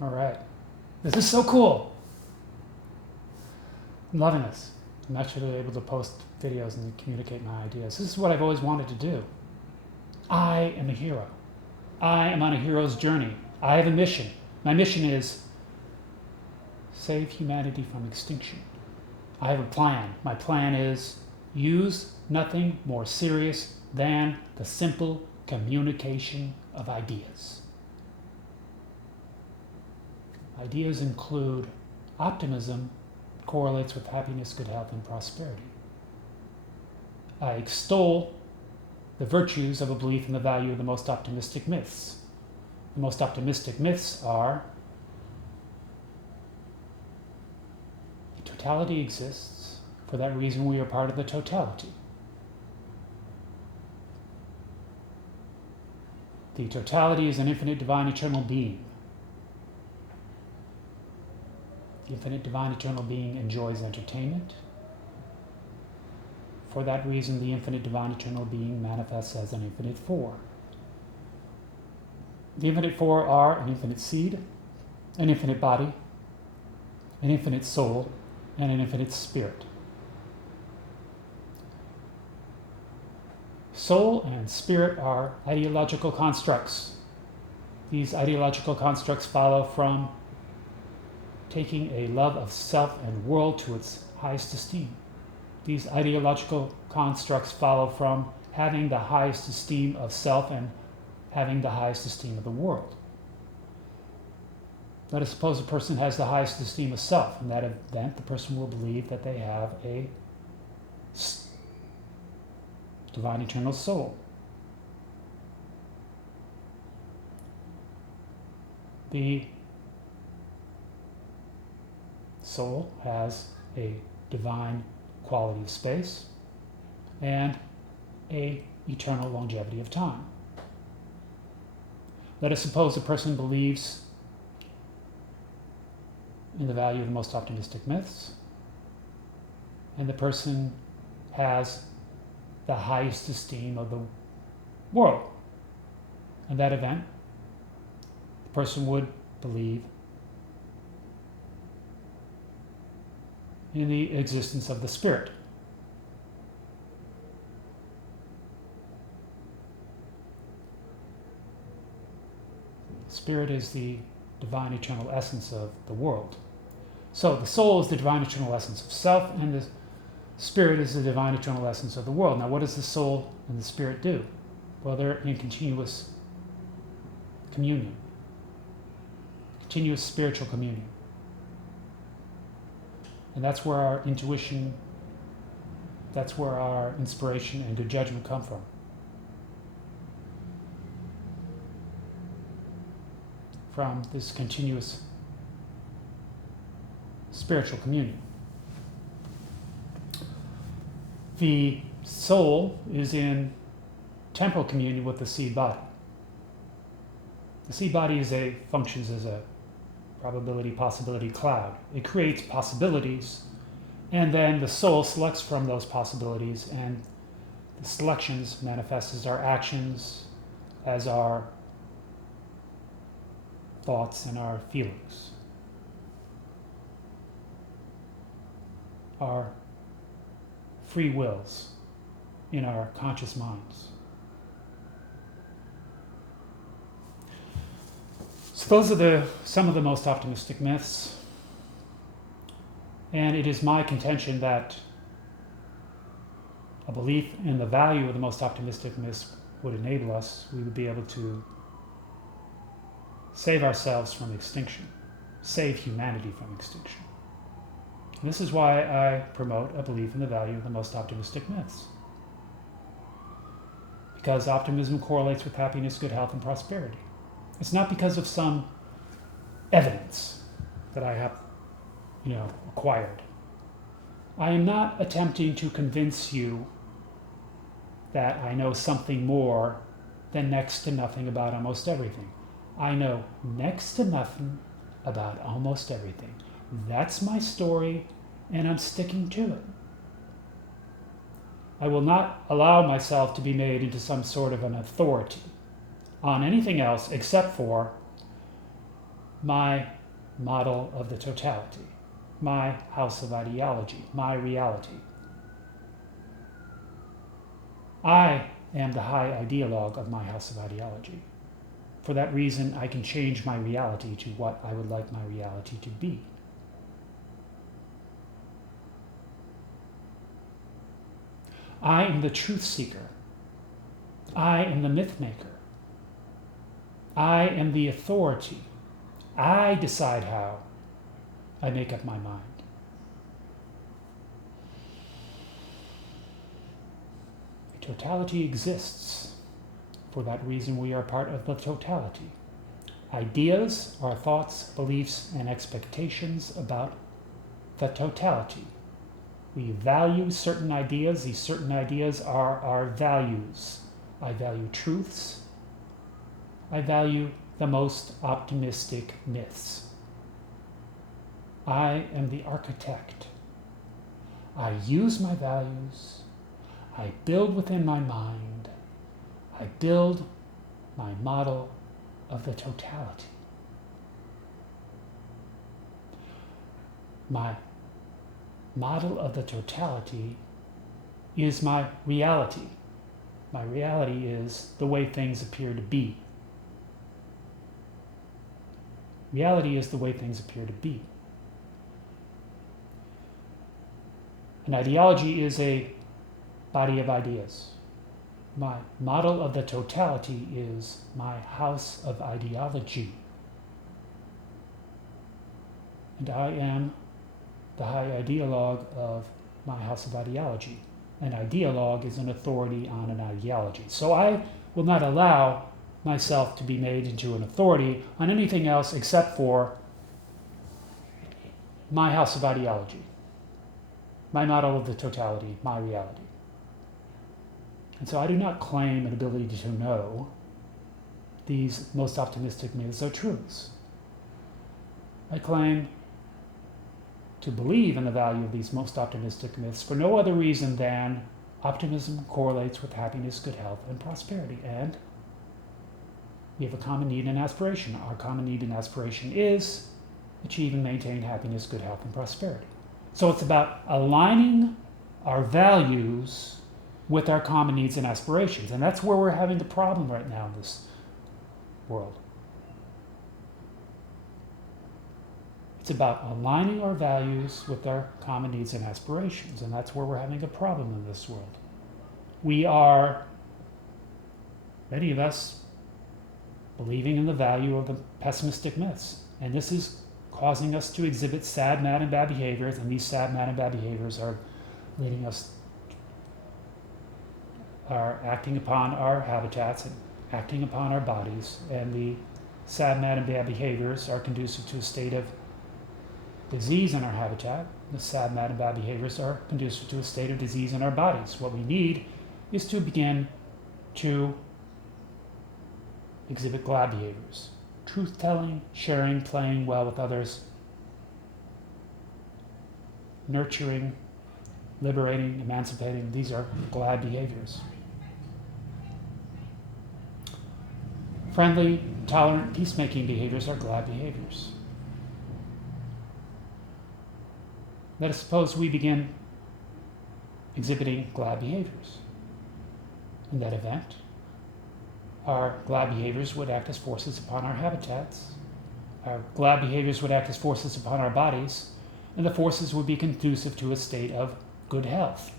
All right. This is so cool. I'm loving this. I'm actually able to post videos and communicate my ideas. This is what I've always wanted to do. I am a hero. I am on a hero's journey. I have a mission. My mission is save humanity from extinction. I have a plan. My plan is use nothing more serious than the simple communication of ideas. Ideas include optimism, correlates with happiness, good health, and prosperity. I extol the virtues of a belief in the value of the most optimistic myths. The most optimistic myths are totality exists. For that reason, we are part of the totality. The totality is an infinite, divine, eternal being. The infinite, divine, eternal being enjoys entertainment. For that reason, the infinite, divine, eternal being manifests as an infinite four. The infinite four are an infinite seed, an infinite body, an infinite soul, and an infinite spirit. Soul and spirit are ideological constructs. These ideological constructs follow from taking a love of self and world to its highest esteem. These ideological constructs follow from having the highest esteem of self and having the highest esteem of the world. Let us suppose a person has the highest esteem of self. In that event, the person will believe that they have a divine eternal soul. The soul has a divine quality of space and a eternal longevity of time. Let us suppose a person believes in the value of the most optimistic myths, and the person has the highest esteem of the world. In that event, the person would believe in the existence of the spirit. Spirit is the divine eternal essence of the world. So the soul is the divine eternal essence of self, and the spirit is the divine eternal essence of the world. Now, what does the soul and the spirit do? Well, they're in continuous communion, continuous spiritual communion. And that's where our intuition, that's where our inspiration and good judgment come from. From this continuous spiritual communion. The soul is in temporal communion with the seed body. The seed body functions as a probability possibility cloud. It creates possibilities, and then the soul selects from those possibilities, and the selections manifest as our actions, as our thoughts and our feelings. Our free wills in our conscious minds. So those are some of the most optimistic myths. And it is my contention that a belief in the value of the most optimistic myths would enable us, we would be able to save ourselves from extinction, save humanity from extinction. And this is why I promote a belief in the value of the most optimistic myths. Because optimism correlates with happiness, good health, and prosperity. It's not because of some evidence that I have, acquired. I am not attempting to convince you that I know something more than next to nothing about almost everything. I know next to nothing about almost everything. That's my story, and I'm sticking to it. I will not allow myself to be made into some sort of an authority on anything else except for my model of the totality, my house of ideology, my reality. I am the high ideologue of my house of ideology. For that reason, I can change my reality to what I would like my reality to be. I am the truth seeker. I am the myth maker. I am the authority. I decide how I make up my mind. Totality exists. For that reason, we are part of the totality. Ideas are thoughts, beliefs, and expectations about the totality. We value certain ideas. These certain ideas are our values. I value truths. I value the most optimistic myths. I am the architect. I use my values. I build within my mind. I build my model of the totality. My model of the totality is my reality. My reality is the way things appear to be. Reality is the way things appear to be. An ideology is a body of ideas. My model of the totality is my house of ideology. And I am the high ideologue of my house of ideology. An ideologue is an authority on an ideology. So I will not allow myself to be made into an authority on anything else except for my house of ideology, my model of the totality, my reality. And so I do not claim an ability to know these most optimistic myths are truths. I claim to believe in the value of these most optimistic myths for no other reason than optimism correlates with happiness, good health, and prosperity. And we have a common need and aspiration. Our common need and aspiration is achieve and maintain happiness, good health, and prosperity. So it's about aligning our values with our common needs and aspirations. And that's where we're having the problem right now in this world. It's about aligning our values with our common needs and aspirations. And that's where we're having a problem in this world. We are, many of us, believing in the value of the pessimistic myths. And this is causing us to exhibit sad, mad, and bad behaviors. And these sad, mad, and bad behaviors are leading us, are acting upon our habitats and acting upon our bodies. And the sad, mad, and bad behaviors are conducive to a state of disease in our habitat. The sad, mad, and bad behaviors are conducive to a state of disease in our bodies. What we need is to begin to exhibit glad behaviors. Truth-telling, sharing, playing well with others, nurturing, liberating, emancipating. These are glad behaviors. Friendly, tolerant, peacemaking behaviors are glad behaviors. Let us suppose we begin exhibiting glad behaviors. In that event, our glad behaviors would act as forces upon our habitats. Our glad behaviors would act as forces upon our bodies, and the forces would be conducive to a state of good health.